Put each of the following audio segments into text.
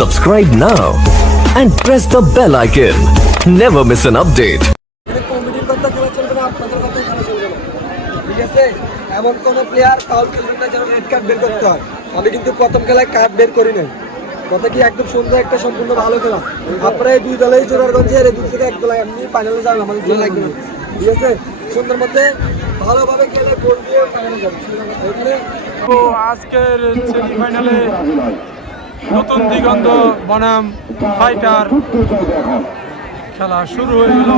Subscribe now and press the bell icon. Never miss an update. এমন কোন player foul খেলবেন না যেন রেড কার্ড বের করতে হয়। আমি কিন্তু প্রথম খেলায় কার্ড বের করি নাই। কথা কি একদম সুন্দর একটা সম্পূর্ণ ভালো খেলা। আপনারা এই দুই দলেই জোরারগঞ্জের এই দুই থেকে এক দল এমনি ফাইনালে যাবেন আমাদের জন্য লাগবে। ঠিক আছে? সুন্দর মধ্যে ভালোভাবে খেলে গোল দিয়ে ফাইনালে যাবেন। এখানে তো আজকের সেমিফাইনালে নতুন দিগন্ত বনাম ফাইটার খেলা শুরু হয়ে গেল।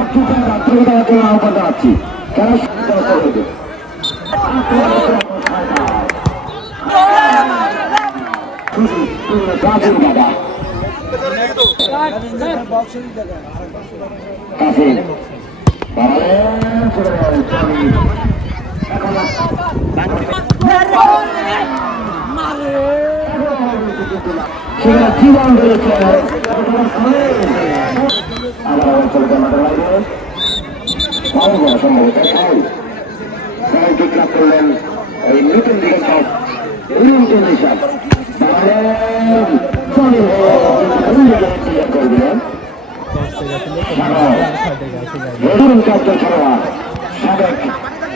করলেন এই নতুন দিগন্ত সাবেক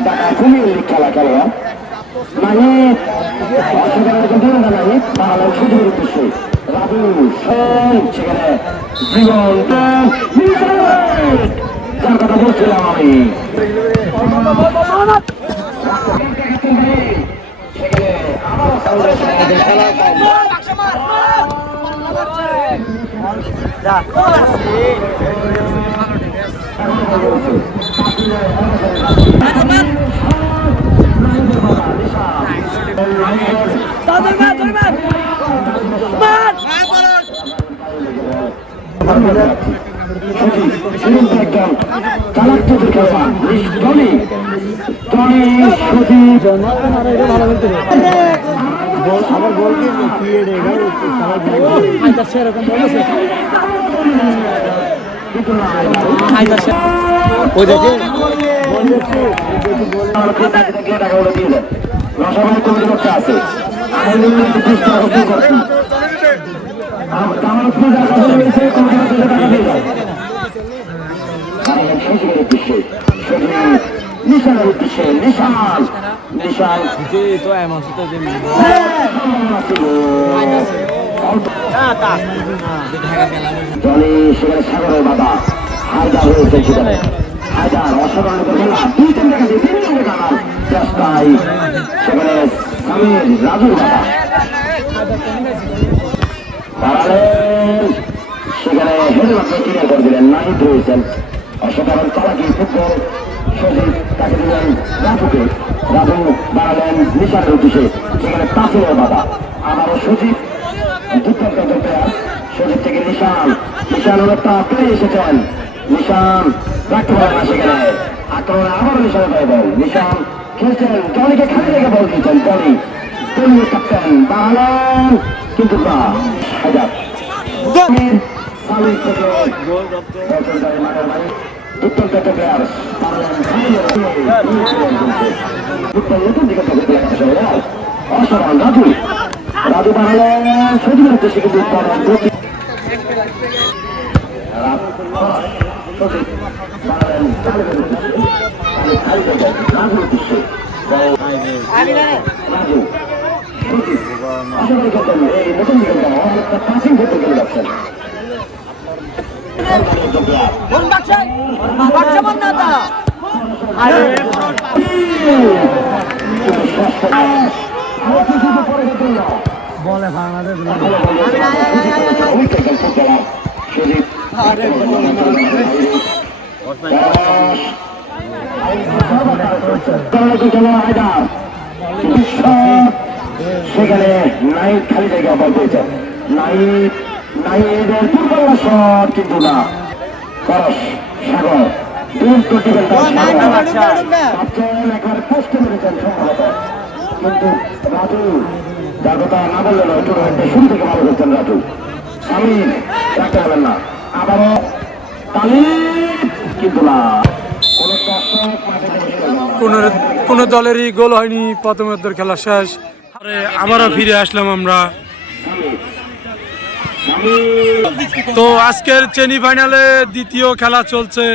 ঢাকা কুমিল্লা খেলা খেলোয়াড় মানে বাংলার সুযোগের উদ্দেশ্যে রাজু সেখানে জীবন যার কথা বলছিলাম আমি আবার বল সেরকম বলেছে ওই দেখে আছে নিশানের উদ্দেশ্যে নিশান নিশান তো এমন জলে সেখানে সাগরের বাবা হায়দার হয়েছে সেখানে হায়দার অসাধারণ দুই তিন টাকা দিয়ে 3 টাকা কামাল চেষ্টায় সেখানে স্বামীর রাজুর বাবা দাঁড়ালেন সেখানে হেডের মাত্র ক্লিয়ার করে দিলেন নাহিদ রয়েছেন অসাধারণ চালাকি ফুটবল সজীব তাকে দিলেন রাজুকে রাজু দাঁড়ালেন নিশানের উদ্দেশ্যে সেখানে তাসিমের বাবা আবারও সজীব দুর্দান্ত প্লেয়ার সজীব থেকে নিশান নিশান অনেকটা পেয়ে এসেছেন নিশান রাখতে পারে না সেখানে আক্রমণে আবারও নিশানে পায় বল নিশান খেলছেন জলিকে খালি রেখে বল দিয়েছেন জলি দলীয় ক্যাপ্টেন দাঁড়ালেন কিন্তু না হাজার দুর্দান্ত একটা প্লেয়ার অসাধারণ রাজু রাজু দাঁড়ালেন সজীবের উদ্দেশ্যে কিন্তু নতুন পাসিং করতে চলে যাচ্ছেন বলে বাংলাদেশ সেখানে নাইট খালি জায়গা বল পেয়েছেন নাইটের দুর্বল শট কিন্তু না খরচ সাগর দ্রুত একবারে পোস্টে মেরেছেন সম্ভবত কিন্তু রাজু যার কথা না বললেন টুর্নামেন্টে শুরু থেকে ভালো করছেন রাজু সামিন রাখতে পারলেন না আবারও তালিম কিন্তু না কোন দর্শক মাঠে কোনো দলেরই গোল হয়নি, প্রথমার্ধের খেলা শেষ। আবারও ফিরে আসলাম আমরা। তো আজকের সেমিফাইনালে দ্বিতীয় খেলা চলছে,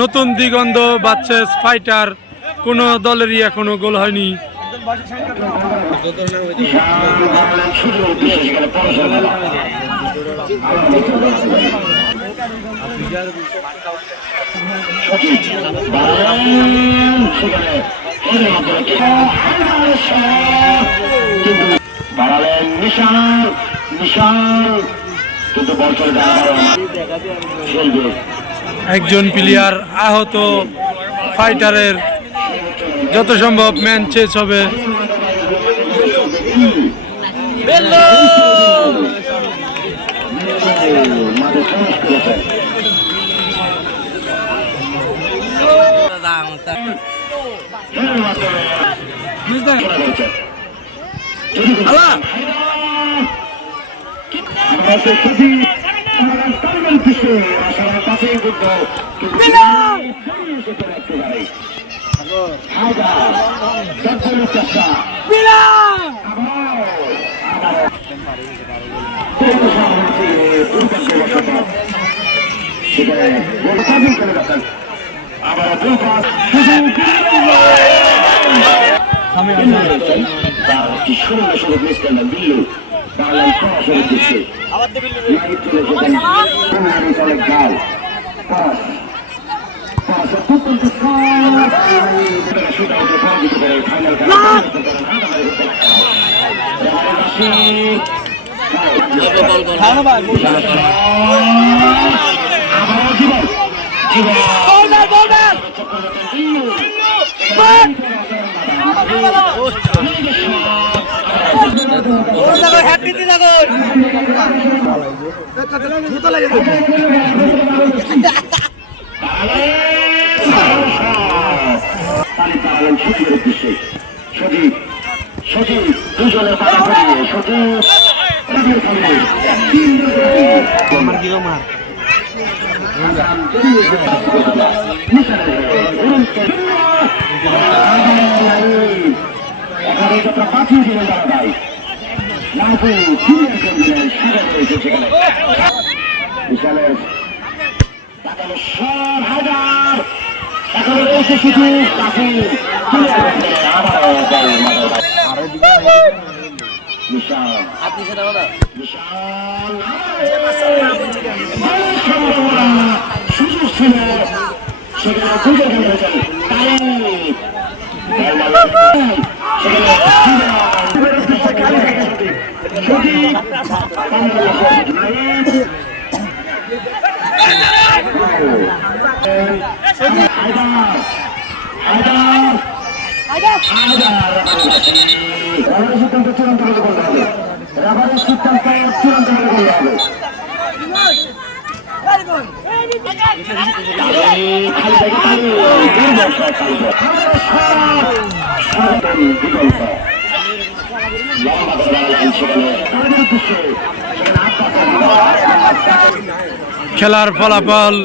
নতুন দিগন্ত ভার্সেস ফাইটার। কোনো দলেরই এখনো গোল হয়নি। বাড়ালেন নিশান, নিশান কিন্তু বল চলে খেলবে। একজন প্লেয়ার আহত, ফাইটারের যত সম্ভব ম্যাচ শেষ হবে। দুজনের পাতা করিয়ে সজীব পাঠিয়ে দিলেন দাদা বিশালের হাজার এখন রয়েছে শুধু কাকু সুযোগ ছিল সেখানে খুঁজে গেছেন সিদ্ধান্ত চূড়ান্ত করতে হবে, রাবারের সিদ্ধান্ত চূড়ান্ত করতে হবে। খেলার ফলাফল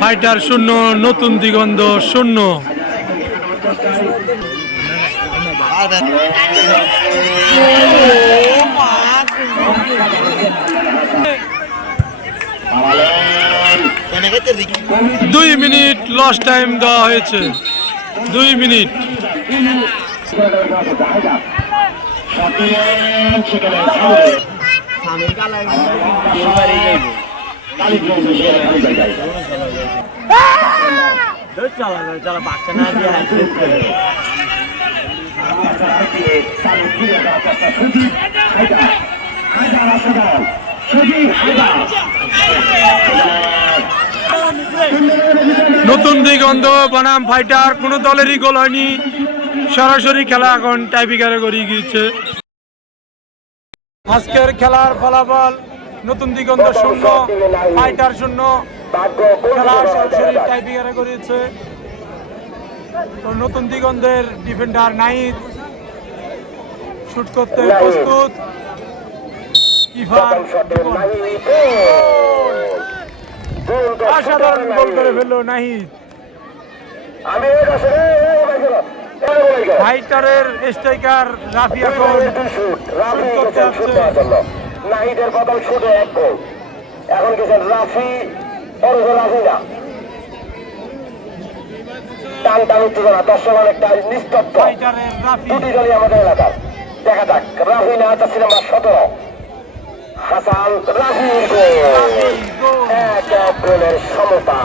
ফাইটার 0, নতুন দিগন্ত 0। দুই মিনিট লস টাইম দেওয়া হয়েছে, 2 মিনিট। নতুন দিগন্ত বনাম ফাইটার, কোনো দলেরই গোল হয়নি। সরাসরি খেলা এখন টাইব্রেকারে গড়িয়ে গিয়েছে। আজকের খেলার ফলাফল নতুন দিগন্ত 0, ফাইটার 0। খেলা সরাসরি টাইব্রেকারে গড়িয়েছে। তো নতুন দিগন্তের ডিফেন্ডার নাহিদ শুট করতে প্রস্তুত। কিফার অসাধারণ গোল করে ফেললো নাহিদ। ফাইটারের স্ট্রাইকার রাফি এখন রাফি করতে গেছেন শুট দেওয়ার জন্য নাহিদের বদল শুটে এক গোল এখন গেছেন রাফি রাফি না টান টান উত্তেজনা দর্শক অনেকটা নিস্তব্ধ ফাইটারের রাফি দুটি দলই আমাদের এলাকার দেখা যাক রাফি না চাচ্ছি নাম্বার 17 হাসান রাফির গোল এক গোলের সমতা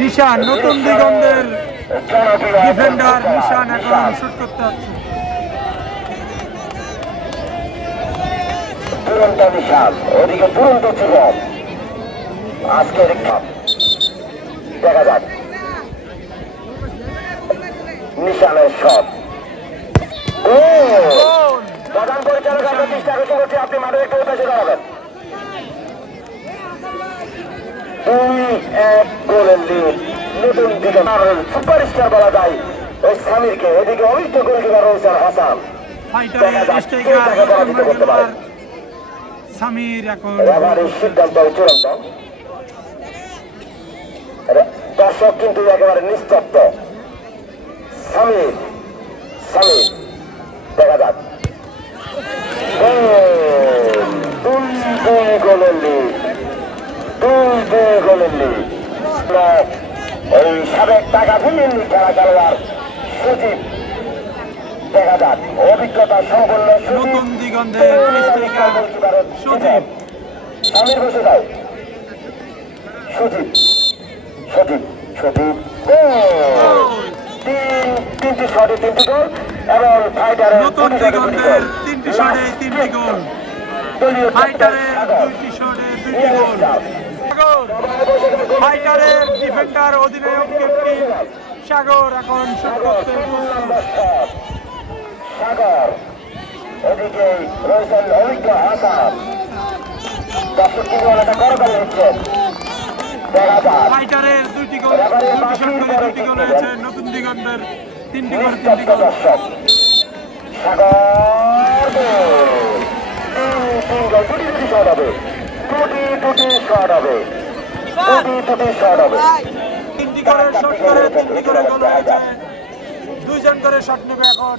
নিশান নতুন দিগন্তের ডিফেন্ডার নিশান এখন শুট করতে হচ্ছে দুরন্ত নিশান ওদিকে দুরন্ত ছিল আজকের কাপ দেখা যাক নিশানের শট প্রধান পরিচালক আমরা চেষ্টা করছি আপনি মাঠে একটু উঠে দাঁড়াবেন 2-1 গোলের লিড নতুন দিকে সুপারস্টার বলা যায় ওই সামিরকে এদিকে অভিজ্ঞ গোলকিপার রয়েছেন হাসান ফাইটারের স্ট্রাইকার সামির এখন রেফারির সিদ্ধান্ত চূড়ান্ত দর্শক কিন্তু একেবারে নিস্তব্ধ সামির সামির দেখা যাক গোলের লিড গোলের লিড এই সাবেক টাকা ফিলিন খেলা খেলোয়াড় সুজিত দেখা যাক অভিজ্ঞতা সম্পন্ন নতুন দিগন্তের স্ট্রাইকার সুজিত সামির বসে যাও সুজিত সুজিত সুজিত তিনটি শটে 3টি গোল এবং ফাইটারের নতুন দিগন্তের 3টি শটে 3টি গোল ফাইটারের 2টি শটে 2টি গোল ফাইটারের ডিফেন্ডার অধিনায়ক ক্যাপ্টেন সাগর এখন শুট করতে সাগর এদিকে রয়েছেন অভিজ্ঞ হাসান দর্শক কিন্তু অনেকটা করকাল হচ্ছেন দেখা যাক ফাইটারের 2টি গোল 2টি শট করে 2টি গোল হয়েছে নতুন দিগন্তের 3টি করে 3টি গোল দর্শক সাগর তিন গোল দুটি শট হবে দুটি শট হবে দুটি শট হবে 3টি করে শট করে 3টি করে গোল হয়েছে 2জন করে শট নেবে এখন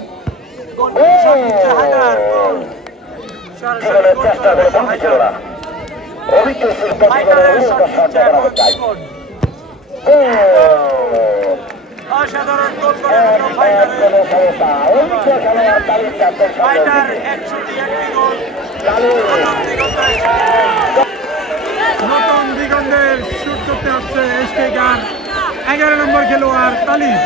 গোল শট নিচ্ছে হায়দার সরাসরি গোল চেষ্টা করে বন্ধ ছিল না অভিজ্ঞ ফাইটারের শট নিচ্ছে এখন গোল অসাধারণ গোল করে ফাইটারের ফাইটার 101টি গোল নতুন দিগন্তের শুট করতে হচ্ছে স্ট্রাইকার 11 নম্বর খেলোয়াড় তালিম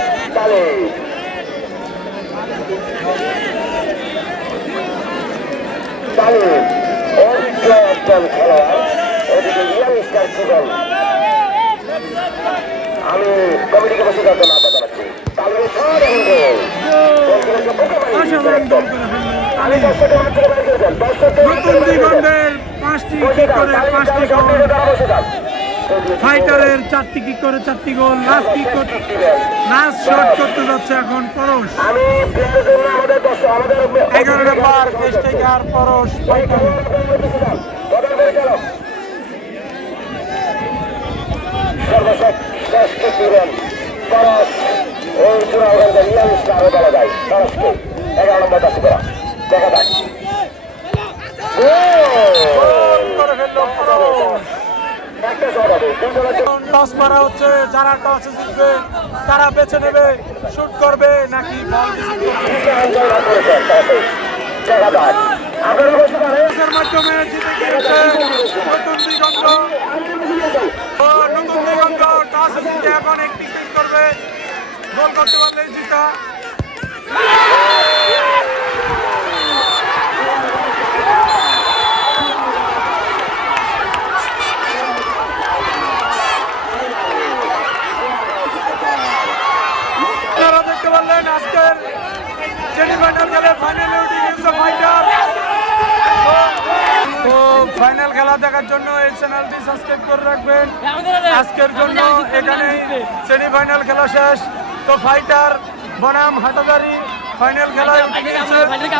অভিজ্ঞ একজন খেলোয়াড় ওদিকে ইয়াংস্টার সুগল আমি কমিটিকে বসে যাওয়ার জন্য আহ্বান জানাচ্ছি তালিমের শট এবং অসাধারণ গোল করে ফেললেন তালিম নতুন দিগন্তের 5টি কিক করে 5টি গোল ফাইটারের 4টি কিক করে 4টি গোল লাস্ট কিক করতে লাস্ট শট করতে যাচ্ছে এখন পরশ 11 নম্বর স্ট্রাইকার পরশ ফাইটার এই চূড়াগঞ্জের ইয়াংস্টার আরো বলা যায় পরশকে 11 নম্বর দাসি করা দেখা যাক করে ফেললো পরশ একটা শট হবে টস মারা হচ্ছে যারা টসে জিতবে তারা বেছে নেবে শুট করবে নাকি বল দেখা যাক আপনারা বসে পারেন এর মাধ্যমে জিতে গিয়েছে নতুন দিগন্ত নতুন দিগন্ত টসে জিতে এখন একটি কিক করবে গোল করতে পারলেই জিতা আপনারা দেখতে পারলেন আজকের সেমিফাইনাল খেলে ফাইনালে উঠে গিয়েছে ফাইটার তো ফাইনাল খেলা দেখার জন্য এই চ্যানেলটি সাবস্ক্রাইব করে রাখবেন আজকের জন্য এখানেই সেমিফাইনাল খেলা শেষ তো ফাইটার বনাম হাটাদারি ফাইনাল খেলায় উঠে গিয়েছে